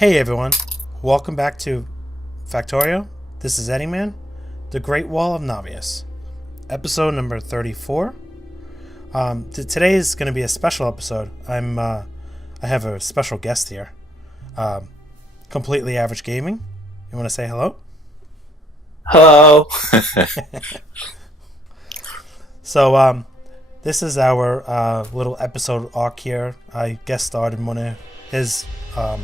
Hey everyone, welcome back to Factorio. This is EddieMan, the Great Wall of Nauvis, episode number 34. Today is going to be a special episode. I have a special guest here. Completely Average Gaming. You want to say hello? Hello. So, this is our little episode arc here. I guest starred in one of his A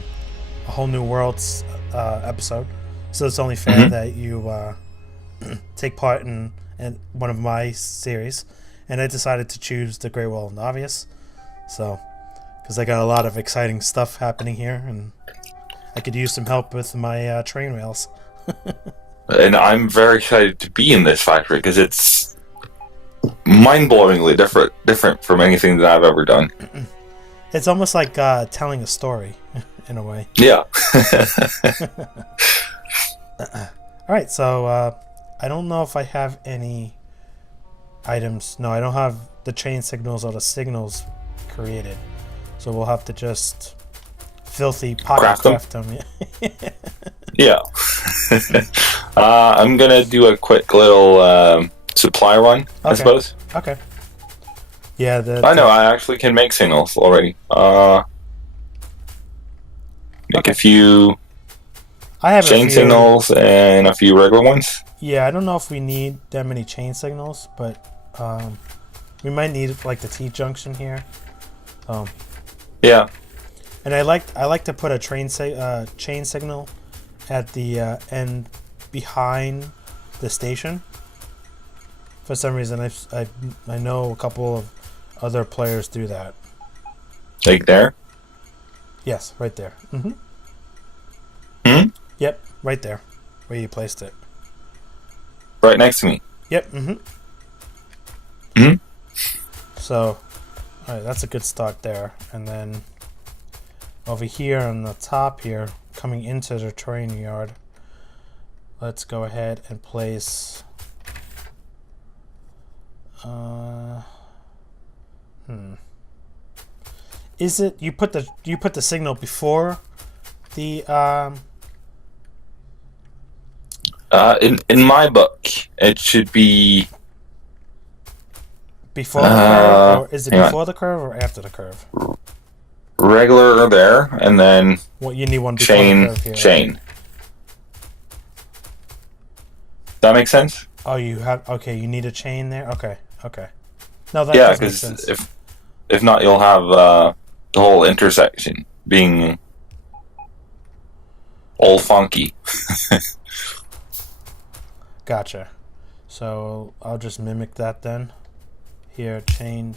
Whole New Worlds episode. So it's only fair that you take part in one of my series. And I decided to choose the Great Wall of Nauvis. So, because I got a lot of exciting stuff happening here, and I could use some help with my train rails. And I'm very excited to be in this factory because it's mind-blowingly different from anything that I've ever done. It's almost like telling a story, in a way. Yeah. Alright, so I don't know if I have any items. No, I don't have the chain signals or the signals created. So we'll have to just filthy pocket craft them. Yeah. I'm going to do a quick little supply run, I suppose. Okay. Yeah, I know, I actually can make signals already. Make a few chain signals and a few regular ones. Yeah, I don't know if we need that many chain signals, but we might need like the T-junction here. Yeah. And I like to put a chain signal at the end behind the station. For some reason, I know a couple of other players do that. Like there? Yes, right there. Yep, right there, where you placed it. Right next to me. Yep. So, alright, that's a good start there. And then over here on the top here, coming into the train yard, let's go ahead and place Is it you put the signal before the in my book it should be before the curve, or is it before the curve or after the curve? Regular there, and then you need one before the curve here. Chain. That makes sense? Oh, you have you need a chain there. Okay. No, that yeah, does make sense. Because if not, you'll have the whole intersection being all funky. Gotcha. So I'll just mimic that then. Here, chain,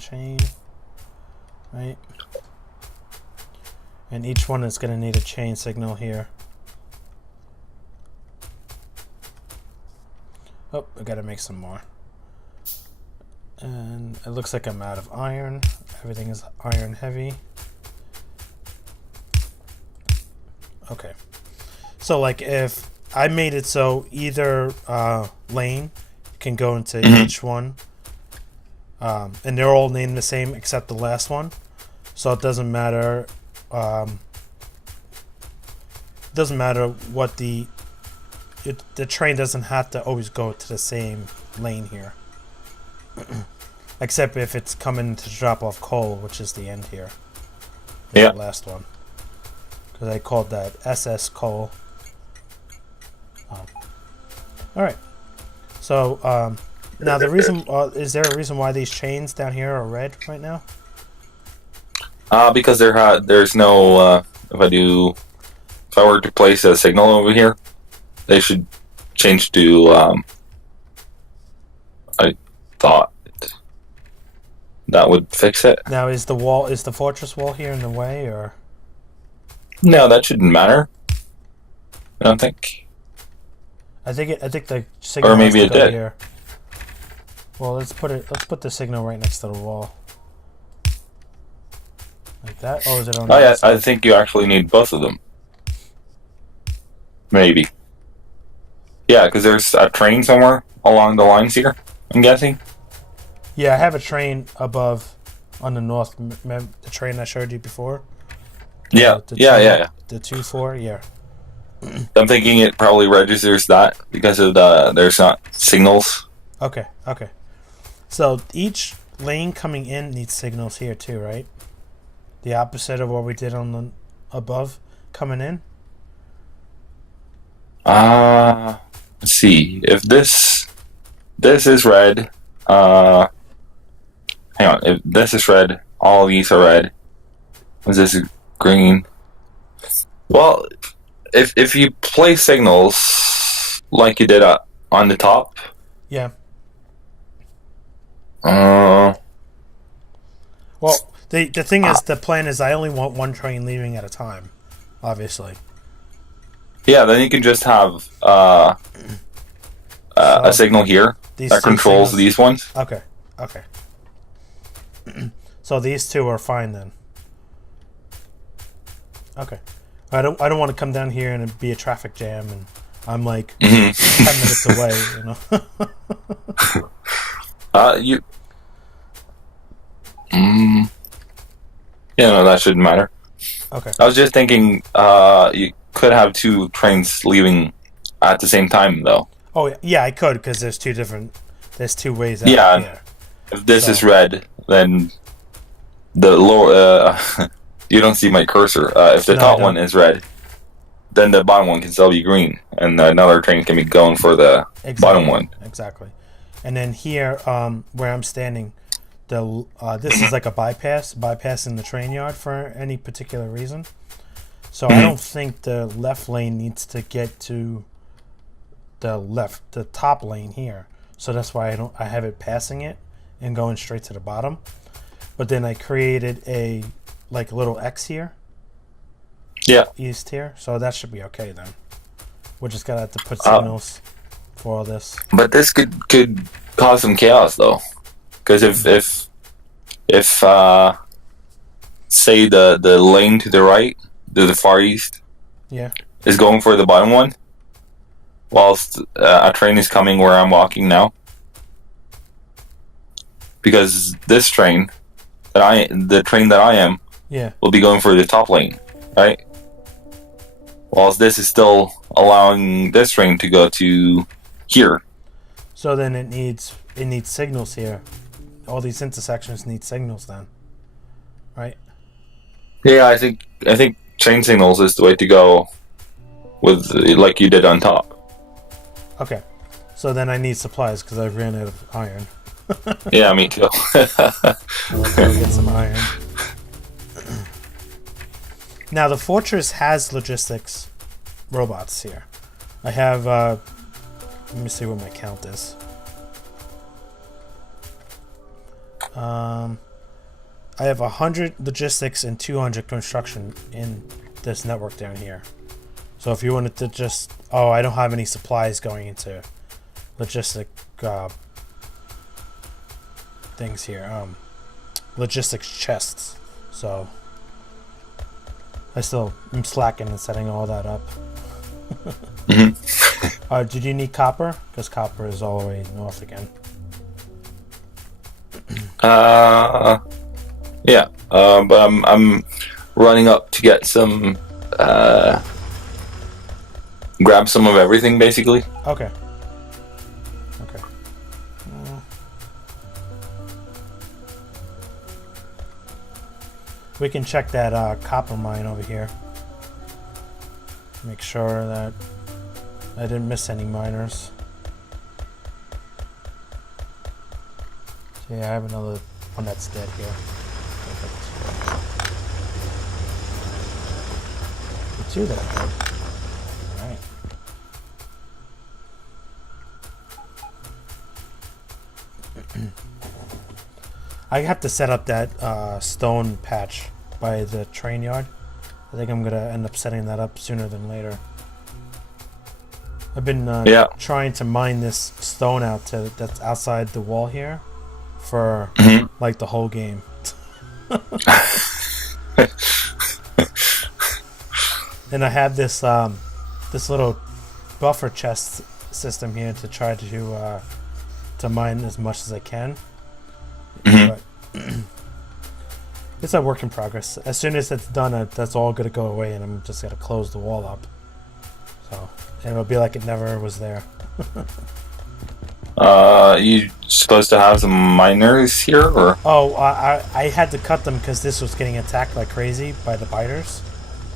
right? And each one is going to need a chain signal here. Oh, I got to make some more. And it looks like I'm out of iron. Everything is iron heavy. Okay. So like if I made it so either lane can go into each one. And they're all named the same except the last one. So it doesn't matter what the train doesn't have to always go to the same lane here. Except if it's coming to drop off coal, which is the end here. Yeah. The last one. Because I called that SS coal. Alright. So, now the reason, is there a reason why these chains down here are red right now? Because there's no, if I were to place a signal over here, they should change to, I thought that would fix it. Now is the fortress wall here in the way, or? No, that shouldn't matter. I don't think. I think the signal or maybe has to it go did. here. Well, let's put the signal right next to the wall. Like that? Or is it on yeah, I think you actually need both of them. Maybe. Yeah, because there's a train somewhere along the lines here, I'm guessing. Yeah, I have a train above on the north. The train I showed you before. Yeah, the 2-4, yeah. I'm thinking it probably registers that because of there's not signals. Okay. So each lane coming in needs signals here too, right? The opposite of what we did on the above coming in. Let's see. If this is red, hang on. If this is red, all these are red. Is this green? Well, if you place signals like you did on the top. Yeah. Uh. Well, the thing is, the plan is I only want one train leaving at a time, obviously. Yeah, then you can just have a signal here that controls these ones. Okay. So these two are fine then. Okay. I don't want to come down here and it'd be a traffic jam and I'm like 10 minutes away, you know. Yeah, no, that shouldn't matter. Okay. I was just thinking you could have two trains leaving at the same time, though. Oh, yeah, I could, because there's two ways out. Yeah, if this is red, then the lower... you don't see my cursor. If the top one is red, then the bottom one can still be green, and another train can be going for the bottom one. Exactly. And then here, where I'm standing, this is like a bypassing the train yard for any particular reason. So I don't think the left lane needs to get to the top lane here. So that's why I have it passing it and going straight to the bottom. But then I created a little X here. Yeah. East here. So that should be okay then. We're just gonna have to put signals for all this. But this could cause some chaos though. Because if say the lane to the right, to the far east, is going for the bottom one, whilst a train is coming where I'm walking now, because this train the train that I am, will be going for the top lane, right? Whilst this is still allowing this train to go to here. So then it needs signals here. All these intersections need signals then, right? Yeah, I think train signals is the way to go, with like you did on top. Okay, so then I need supplies because I ran out of iron. Yeah, me too. I'll go get some iron. Now the fortress has logistics robots here. I have. Let me see what my count is. I have 100 logistics and 200 construction in this network down here. So if you wanted to just... Oh, I don't have any supplies going into logistic things here. Logistics chests. So I still am slacking and setting all that up. Did you need copper? Because copper is all the way north again. Yeah. But I'm running up to get some. Grab some of everything, basically. Okay. We can check that copper mine over here. Make sure that I didn't miss any miners. So yeah, I have another one that's dead here. Perfect. The two that are dead. Alright. I have to set up that stone patch by the train yard. I think I'm gonna end up setting that up sooner than later. I've been trying to mine this stone out that's outside the wall here for like the whole game. And I have this this little buffer chest system here to try to mine as much as I can. But It's a work in progress. As soon as it's done, that's all gonna go away, and I'm just gonna close the wall up. So, and it'll be like it never was there. You supposed to have some miners here, or? Oh, I had to cut them because this was getting attacked like crazy by the biters.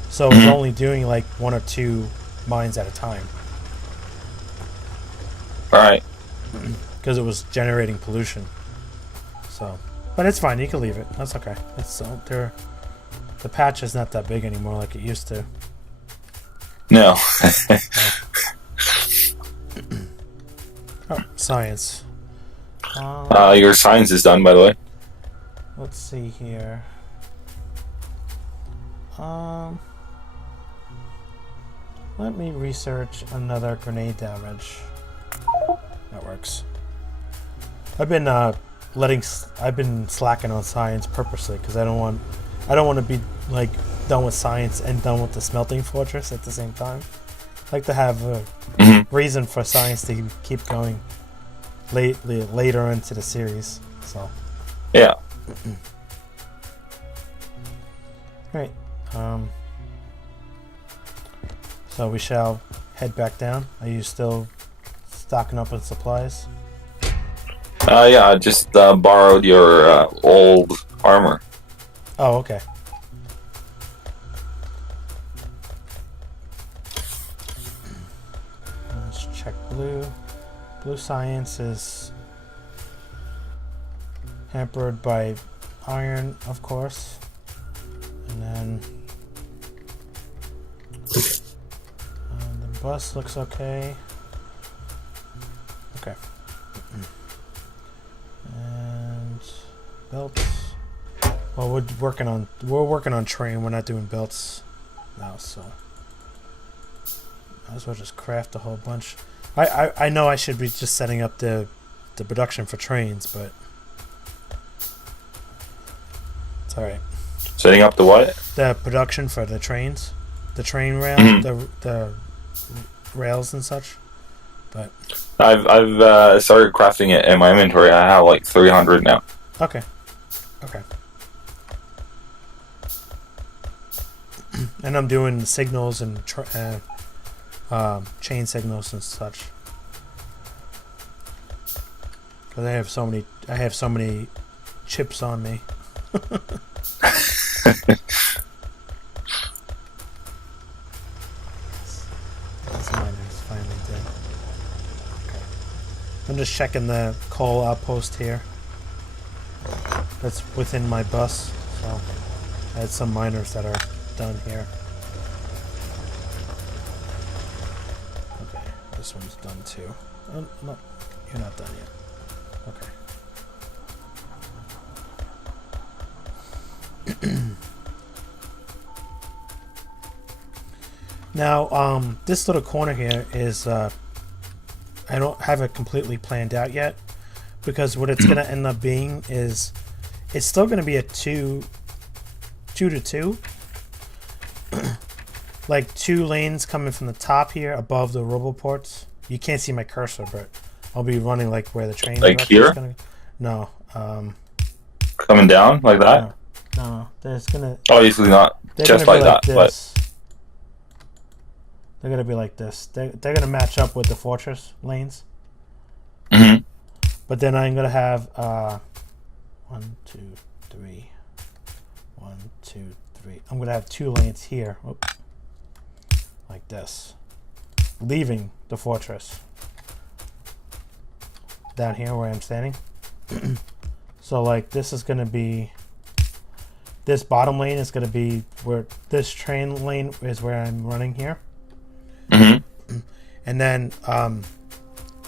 So it was only doing like 1 or 2 mines at a time. Alright. Because it was generating pollution. So, but it's fine. You can leave it. That's okay. It's the patch is not that big anymore like it used to. No. Oh, science. Your science is done, by the way. Let's see here. Let me research another grenade damage. That works. I've been slacking on science purposely because I don't want to be like done with science and done with the smelting fortress at the same time. I like to have a reason for science to keep going later into the series. So yeah. Right. So we shall head back down. Are you still stocking up on supplies? Yeah, I just borrowed your old armor. Oh, okay. Let's check blue. Blue science is hampered by iron, of course. And then the bus looks okay. Okay. And belts. Well, we're working on train. We're not doing belts now, so might as well just craft a whole bunch. I know I should be just setting up the production for trains, but it's all right. Setting up the what? The production for the trains, the train rail, the rails and such. But I've started crafting it in my inventory. I have like 300 now. Okay. Okay. And I'm doing signals and chain signals and such. Because I have so many chips on me. That's miners finally dead. Okay. I'm just checking the coal outpost here. That's within my bus, so I had some miners that are done here. Okay, this one's done too. Oh, no, you're not done yet. Okay. Now, this little corner here is, I don't have it completely planned out yet, because what it's going to end up being is, it's still going to be a 2 to 2. Like 2 lanes coming from the top here above the Roboports. You can't see my cursor, but I'll be running like where the train like here? Gonna, no. Coming down like that? No. There's gonna obviously not just like that, but they're gonna be like this. They're gonna match up with the fortress lanes. But then I'm gonna have 1, 2, 3. 1, 2, 3. I'm gonna have 2 lanes here. Oop. Like this. Leaving the fortress. Down here where I'm standing. So like this is gonna be, this bottom lane is gonna be where this train lane is where I'm running here. And then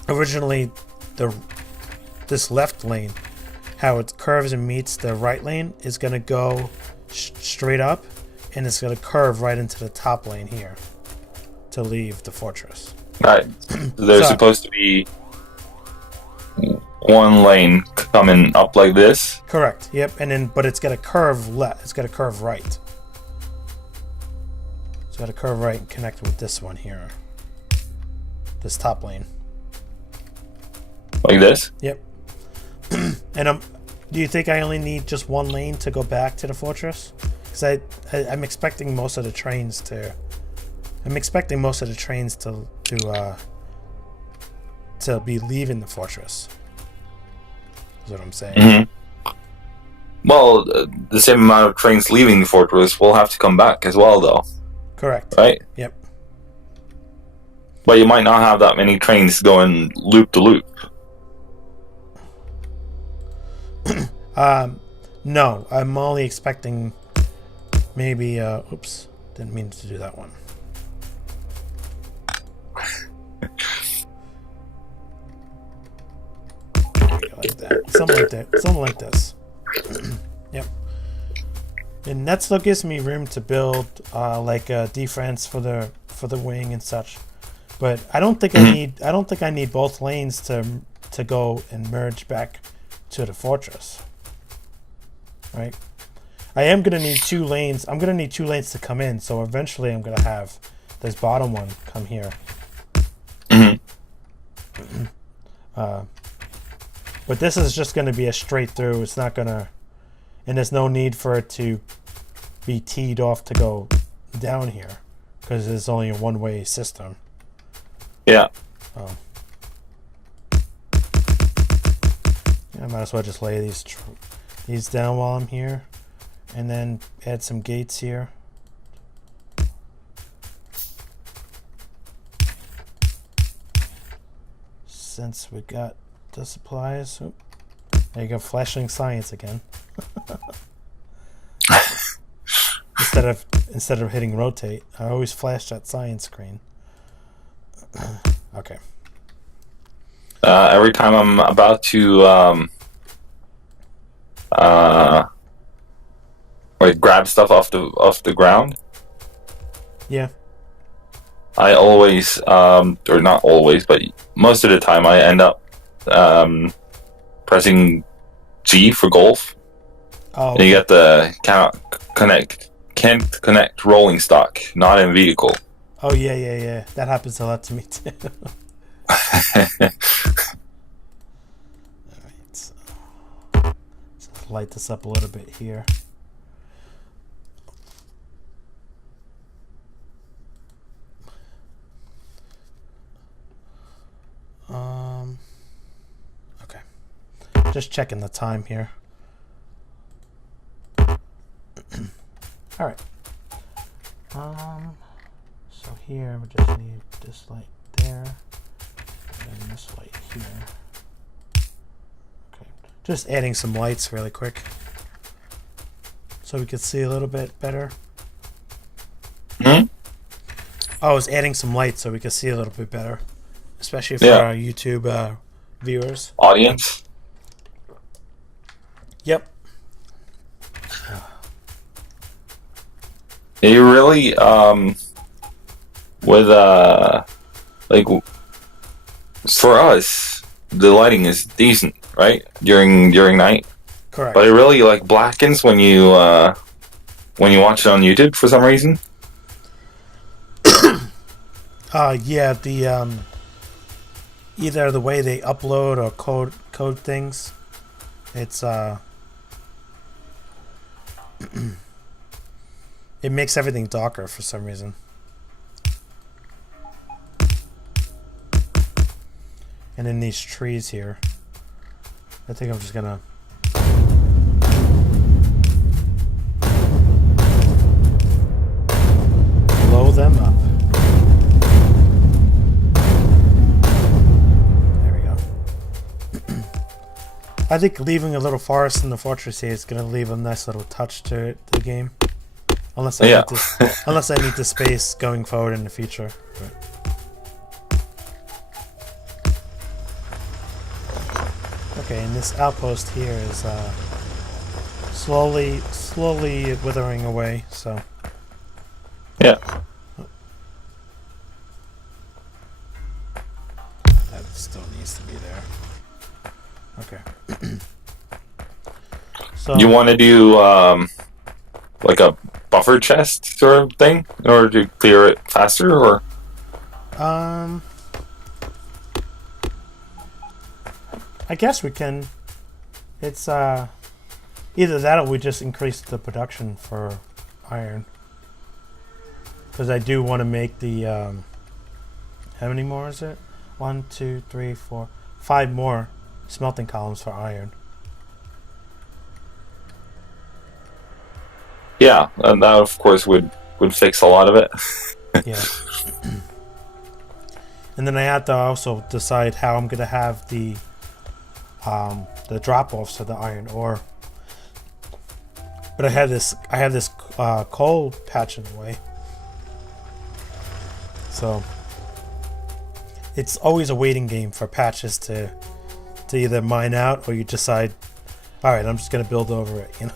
originally this left lane, how it curves and meets the right lane, is gonna go straight up, and it's gonna curve right into the top lane here to leave the fortress. Right. There's supposed to be 1 lane coming up like this. Correct. Yep. And then, but it's got to curve left. It's got to curve right. It's got to curve right and connect with this one here. This top lane. Like this? Yep. And Do you think I only need just one lane to go back to the fortress? Because I'm expecting most of the trains to. I'm expecting most of the trains to be leaving the fortress. Is what I'm saying. Mm-hmm. Well, the same amount of trains leaving the fortress will have to come back as well, though. Correct. Right? Yep. But you might not have that many trains going loop to loop. No, I'm only expecting maybe. Oops, didn't mean to do that one. Like that. Something like that. Something like this. Yep. And that still gives me room to build like a defense for the wing and such. But I don't think I need both lanes to go and merge back to the fortress. Right? I am gonna need 2 lanes. I'm gonna need 2 lanes to come in, so eventually I'm gonna have this bottom one come here. But this is just gonna be a straight through. It's not gonna, and there's no need for it to be teed off to go down here because it's only a one-way system. Yeah. I might as well just lay these down while I'm here, and then add some gates here. Since we got the supplies, there you go, flashing science again. instead of hitting rotate, I always flash that science screen. Okay. Every time I'm about to like grab stuff off the ground, Yeah. I always or not always, but most of the time I end up pressing G for golf. Oh. And you get the can't connect rolling stock, not in vehicle. Oh yeah. That happens a lot to me too. Alright, so let's light this up a little bit here. Okay. Just checking the time here. Alright. So here we just need this light there. And this light here. Okay. Just adding some lights really quick. So we could see a little bit better. Hmm? I was adding some lights so we could see a little bit better. Especially for our YouTube viewers. Audience? Yep. You really with like for us the lighting is decent, right? During night. Correct. But it really like blackens when you watch it on YouTube for some reason. Yeah, the either the way they upload or code things, it's it makes everything darker for some reason. And in these trees here, I think I'm just gonna blow them up. There we go. I think leaving a little forest in the fortress here is gonna leave a nice little touch to the game. Unless I need the space going forward in the future. But. Okay, and this outpost here is slowly withering away. So. Yeah. That still needs to be there. Okay. So. You want to do like a buffer chest sort of thing in order to clear it faster, or? I guess we can. It's Either that or we just increase the production for iron. Because I do want to make the... how many more is it? 1, 2, 3, 4... 5 more smelting columns for iron. Yeah, and that of course would fix a lot of it. Yeah. And then I have to also decide how I'm gonna have the drop-offs of the iron ore. But I have this coal patch in the way, so it's always a waiting game for patches to either mine out, or you decide, all right, I'm just gonna build over it. You know,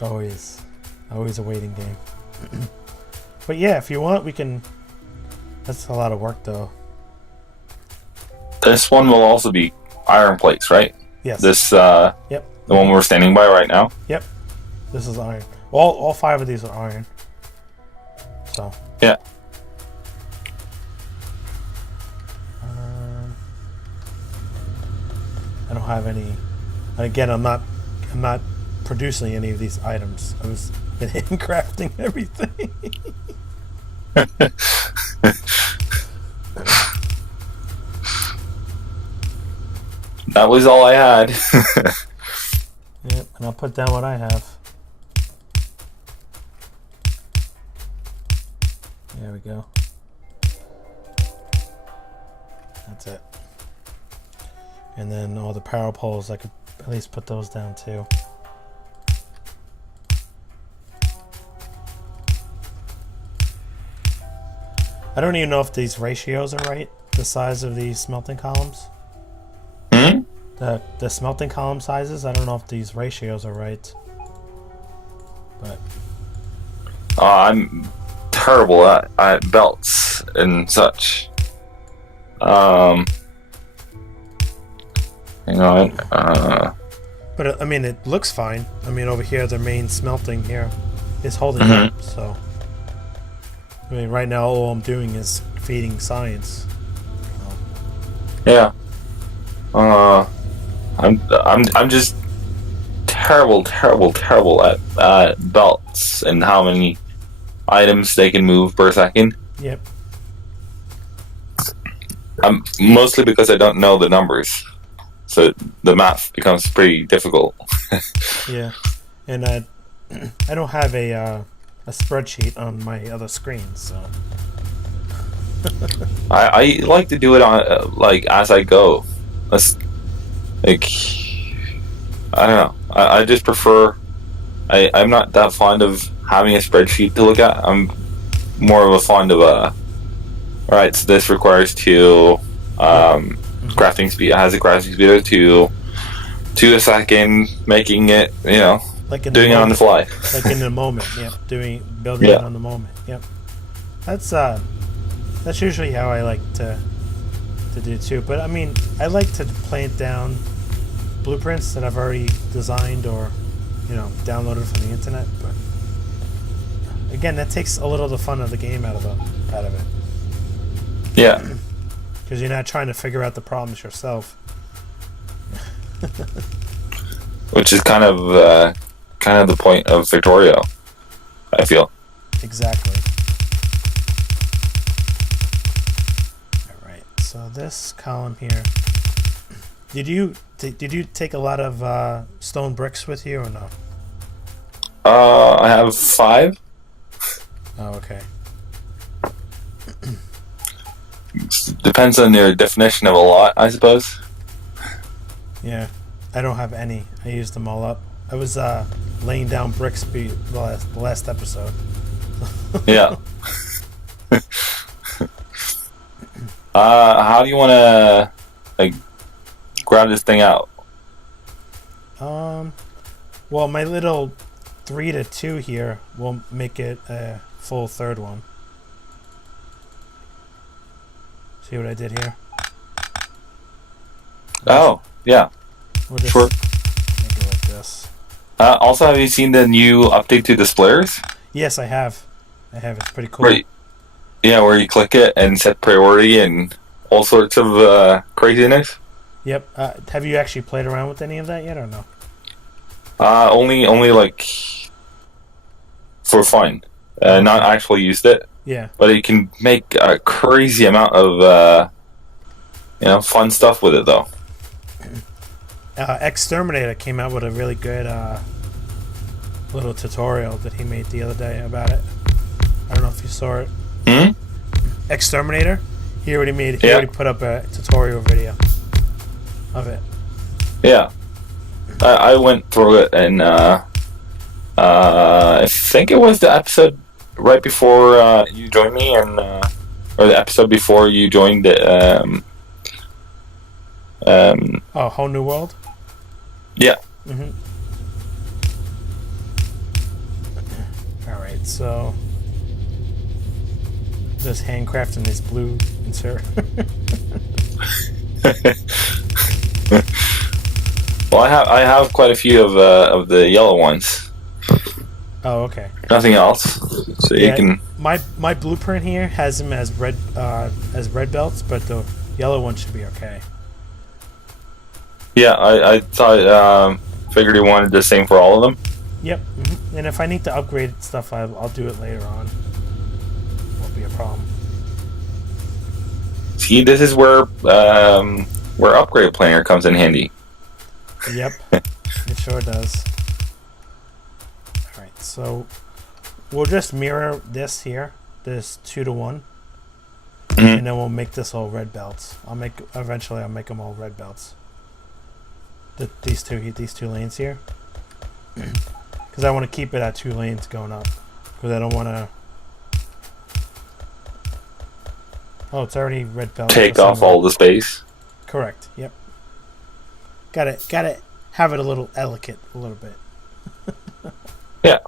always a waiting game. But yeah, if you want, we can. That's a lot of work, though. This one will also be iron plates, right? Yes. This Yep. the one we're standing by right now. Yep. This is iron. All 5 of these are iron. So. Yeah. I don't have any. Again, I'm not producing any of these items. I was crafting everything. That was all I had. Yep, and I'll put down what I have. There we go. That's it. And then all the power poles, I could at least put those down too. I don't even know if these ratios are right, the size of these smelting columns. Hmm? The smelting column sizes, I don't know if these ratios are right. But I'm terrible at belts and such. Hang on. But I mean, it looks fine. I mean, over here, the main smelting here is holding up. So, I mean, right now, all I'm doing is feeding science. Yeah. I'm just terrible at belts and how many items they can move per second. Yep. Mostly because I don't know the numbers, so the math becomes pretty difficult. Yeah, and I don't have a spreadsheet on my other screen, so I like to do it on like as I go. That's like I don't know. I just prefer. I'm not that fond of having a spreadsheet to look at. I'm more of a fond of a. Alright, so this requires 2 crafting speed. It has a crafting speed of 2 a second, making it, you know, like doing it on the fly. Like in the moment, yep. Building it on the moment, yep. That's usually how I like to do too. But I mean, I like to plant down blueprints that I've already designed or, you know, downloaded from the internet. But again, that takes a little of the fun of the game out of it. Yeah. Because you're not trying to figure out the problems yourself. Which is kind of the point of Factorio, I feel. Exactly. Alright, so this column here. Did you take a lot of stone bricks with you or no? I have 5. Oh, okay. Depends on your definition of a lot, I suppose. Yeah, I don't have any. I used them all up. I was laying down bricks the last episode. Yeah. How do you want to like grab this thing out? Well, my little 3 to 2 here will make it a full third one. See what I did here? Oh, yeah. We'll just sure. make it like this. Also, have you seen the new update to displayers? Yes, I have. It's pretty cool. Where where you click it and set priority and all sorts of craziness. Yep. Have you actually played around with any of that yet, or no? Only like for fun. Not actually used it. Yeah. But you can make a crazy amount of fun stuff with it, though. Exterminator came out with a really good little tutorial that he made the other day about it. I don't know if you saw it. Hmm? Exterminator. He already put up a tutorial video of it. Yeah. I went through it, and I think it was the episode right before you joined me, and or the episode before you joined the Whole New World. Yeah. Mm-hmm. All right, so just handcrafting this blue insert. Well, I have quite a few of the yellow ones. Oh, okay. Nothing else, so you can. My blueprint here has him as red belts, but the yellow one should be okay. Yeah, I thought figured he wanted the same for all of them. Yep. Mm-hmm. And if I need to upgrade stuff, I'll do it later on. Won't be a problem. See, this is where Upgrade Planner comes in handy. Yep, it sure does. Alright, so we'll just mirror this here, this 2-to-1, and then we'll make this all red belts. Eventually I'll make them all red belts. These two lanes here, because I want to keep it at 2 lanes going up, because I don't want to. Oh, it's already red belt. Take off all the space. Correct. Yep. Got it. Have it a little elegant, a little bit. Yeah.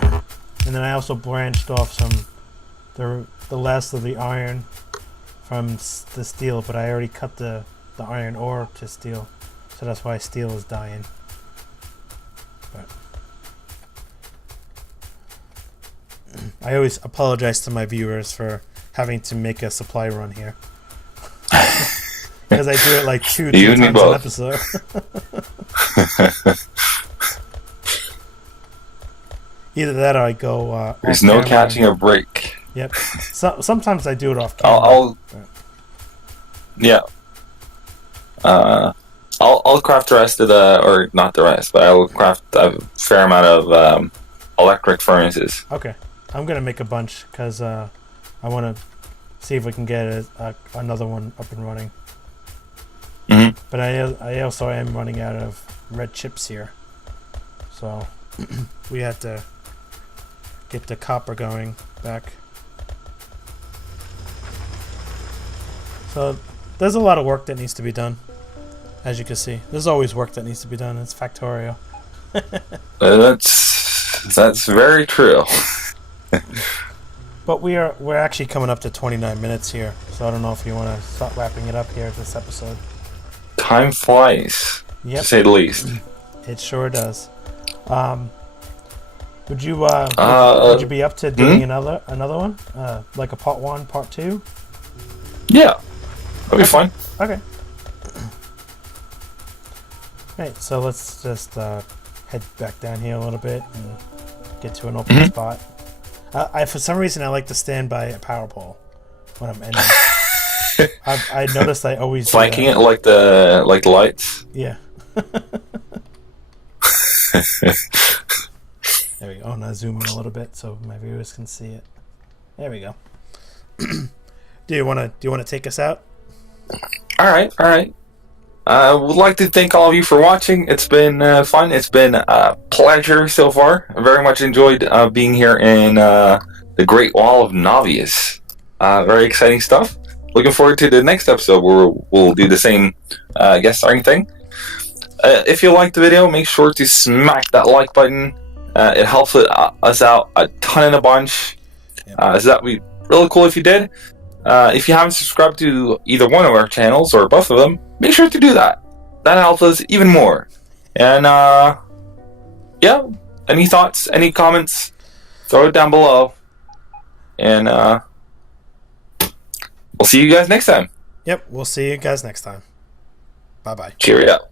And then I also branched off some the last of the iron from the steel, but I already cut the iron ore to steel, so that's why steel is dying. But I always apologize to my viewers for having to make a supply run here. Because I do it like two times an episode. Either that or I go there's no catching a break. Yep. So, sometimes I do it off camera. I'll craft the rest of or not the rest, but I'll craft a fair amount of electric furnaces. Okay. I'm going to make a bunch because I want to see if we can get another one up and running. Mm-hmm. But I also am running out of red chips here. So we have to get the copper going back. So there's a lot of work that needs to be done. As you can see, there's always work that needs to be done. It's Factorio. That's very true. But we're actually coming up to 29 minutes here, so I don't know if you want to start wrapping it up here this episode. Time flies, to say the least. It sure does. Would you be up to doing another one, like a part 1, part 2? Yeah, that'd be fun. Okay. Alright, so let's just head back down here a little bit and get to an open spot. For some reason, I like to stand by a power pole when I'm ending. I noticed I always flanking it like the lights. Yeah. There we go. Oh, now zoom in a little bit so my viewers can see it. There we go. Do you want to take us out? All right. I would like to thank all of you for watching. It's been fun. It's been a pleasure so far. I very much enjoyed being here in the Great Wall of Nauvis. Very exciting stuff. Looking forward to the next episode where we'll do the same guest starring thing. If you liked the video, make sure to smack that like button. It helps us out a ton in a bunch. So that'd be really cool if you did. If you haven't subscribed to either one of our channels or both of them, make sure to do that. That helps us even more. And any thoughts, any comments, throw it down below. and we'll see you guys next time. Yep, we'll see you guys next time. Bye bye. Cheerio.